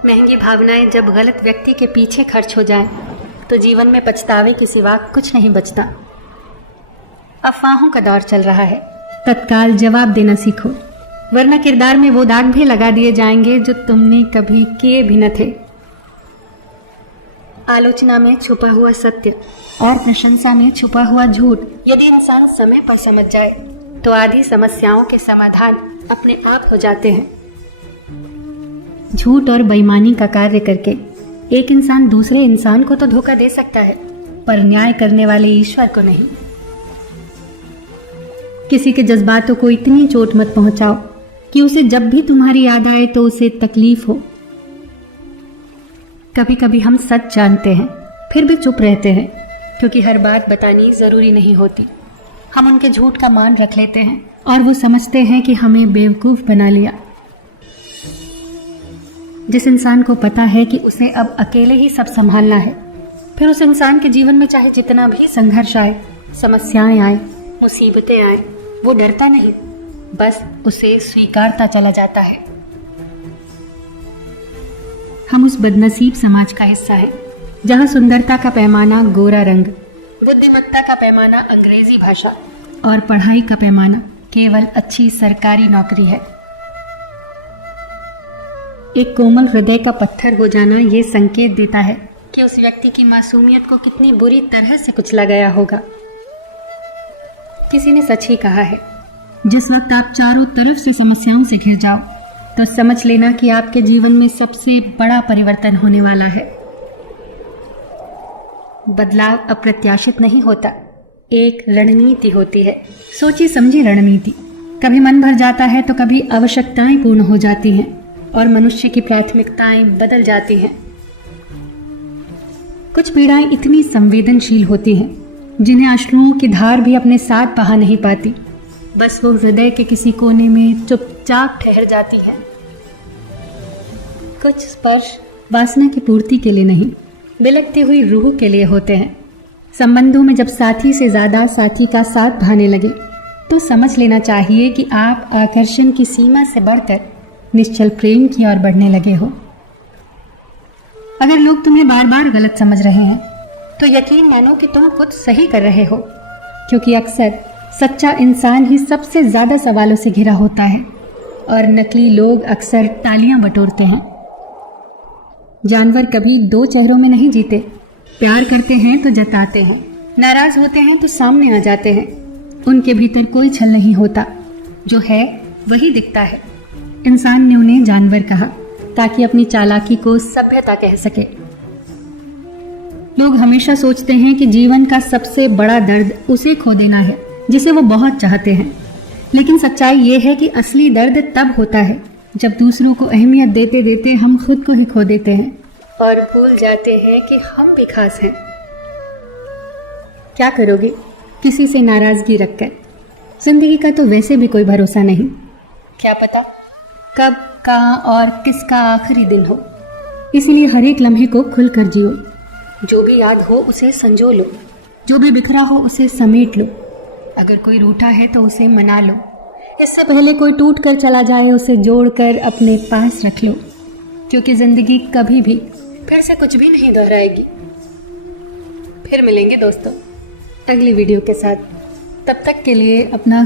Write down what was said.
महंगी भावनाएं जब गलत व्यक्ति के पीछे खर्च हो जाएं, तो जीवन में पछतावे के सिवा कुछ नहीं बचता। अफवाहों का दौर चल रहा है, तत्काल जवाब देना सीखो, वरना किरदार में वो दाग भी लगा दिए जाएंगे जो तुमने कभी किए भी न थे। आलोचना में छुपा हुआ सत्य और प्रशंसा में छुपा हुआ झूठ यदि इंसान समय पर समझ जाए तो आधी समस्याओं के समाधान अपने आप हो जाते हैं। झूठ और बेईमानी का कार्य करके एक इंसान दूसरे इंसान को तो धोखा दे सकता है, पर न्याय करने वाले ईश्वर को नहीं। किसी के जज्बातों को इतनी चोट मत पहुंचाओ कि उसे जब भी तुम्हारी याद आए तो उसे तकलीफ हो। कभी कभी हम सच जानते हैं फिर भी चुप रहते हैं, क्योंकि हर बात बतानी जरूरी नहीं होती। हम उनके झूठ का मान रख लेते हैं और वो समझते हैं कि हमें बेवकूफ बना लिया। जिस इंसान को पता है कि उसे अब अकेले ही सब संभालना है, फिर उस इंसान के जीवन में चाहे जितना भी संघर्ष आए, समस्याएं आए, मुसीबतें आए, वो डरता नहीं, बस उसे स्वीकारता चला जाता है। हम उस बदनसीब समाज का हिस्सा है जहां सुंदरता का पैमाना गोरा रंग, बुद्धिमत्ता का पैमाना अंग्रेजी भाषा और पढ़ाई का पैमाना केवल अच्छी सरकारी नौकरी है। एक कोमल हृदय का पत्थर हो जाना ये संकेत देता है कि उस व्यक्ति की मासूमियत को कितनी बुरी तरह से कुचला गया होगा। किसी ने सच ही कहा है, जिस वक्त आप चारों तरफ से समस्याओं से घिर जाओ तो समझ लेना कि आपके जीवन में सबसे बड़ा परिवर्तन होने वाला है। बदलाव अप्रत्याशित नहीं होता, एक रणनीति होती है, सोची समझी रणनीति। कभी मन भर जाता है तो कभी आवश्यकताएं पूर्ण हो जाती हैं और मनुष्य की प्राथमिकताएं बदल जाती हैं। कुछ पीड़ाएं इतनी संवेदनशील होती हैं जिन्हें अश्रुओं की धार भी अपने साथ बहा नहीं पाती, बस वो हृदय के किसी कोने में चुपचाप ठहर जाती है। कुछ स्पर्श वासना की पूर्ति के लिए नहीं, बिलखती हुई रूह के लिए होते हैं। संबंधों में जब साथी से ज्यादा साथी का साथ भाने लगे तो समझ लेना चाहिए कि आप आकर्षण की सीमा से बढ़कर निश्चल प्रेम की ओर बढ़ने लगे हो। अगर लोग तुम्हें बार बार गलत समझ रहे हैं तो यकीन मानो कि तुम खुद सही कर रहे हो, क्योंकि अक्सर सच्चा इंसान ही सबसे ज्यादा सवालों से घिरा होता है और नकली लोग अक्सर टालियां बटोरते हैं। जानवर कभी दो चेहरों में नहीं जीते, प्यार करते हैं तो जताते हैं, नाराज होते हैं तो सामने आ जाते हैं। उनके भीतर कोई छल नहीं होता, जो है वही दिखता है। इंसान ने उन्हें जानवर कहा ताकि अपनी चालाकी को सभ्यता कह सके। लोग हमेशा सोचते हैं कि जीवन का सबसे बड़ा दर्द उसे खो देना है जिसे वो बहुत चाहते हैं, लेकिन सच्चाई ये है कि असली दर्द तब होता है जब दूसरों को अहमियत देते देते हम खुद को ही खो देते हैं और भूल जाते हैं कि हम भी खास हैं। क्या करोगे किसी से नाराजगी रखकर? जिंदगी का तो वैसे भी कोई भरोसा नहीं, क्या पता कब, कहाँ और किसका आखिरी दिन हो। इसलिए हर एक लम्हे को खुलकर जियो। जो भी याद हो उसे संजो लो, जो भी बिखरा हो उसे समेट लो। अगर कोई रूठा है तो उसे मना लो, इससे पहले कोई टूट कर चला जाए उसे जोड़कर अपने पास रख लो, क्योंकि जिंदगी कभी भी फिर से कुछ भी नहीं दोहराएगी। फिर मिलेंगे दोस्तों अगली वीडियो के साथ, तब तक के लिए अपना